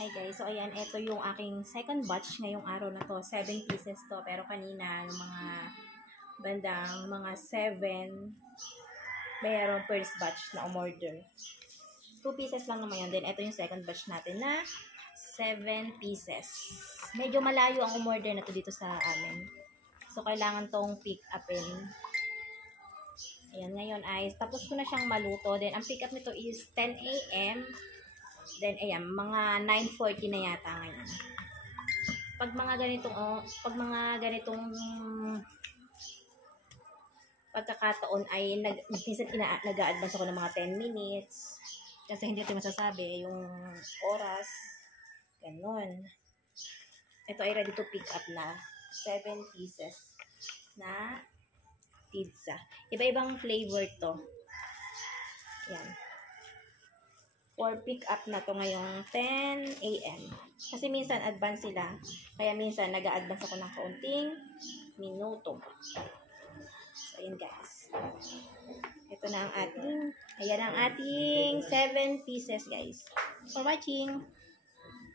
Hi guys, so ayan, ito yung aking second batch ngayong araw na to. 7 pieces to, pero kanina, yung mga bandang mga 7, mayroong first batch na umorder. 2 pieces lang naman yan. Then, ito yung second batch natin na 7 pieces. Medyo malayo ang umorder na to dito sa amin. So, kailangan tong pick upin. Ayan, ngayon ay tapos ko na siyang maluto. Then, ang pick up nito is 10 AM. Then, ayan, mga 9:40 na yata ngayon. Pag mga ganitong pagkakataon ay minsan nag-a-advance ako ng mga 10 minutes. Kasi hindi ito masasabi yung oras. Ganun. Ito ay ready to pick up na 7 pieces na pizza. Iba-ibang flavor to. Yan. For pick up na to ngayong 10 AM. Kasi minsan advance sila. Kaya minsan nag-a-advance ako ng kaunting minuto. So, yun guys. Ito na ang ating 7 pieces guys. For watching.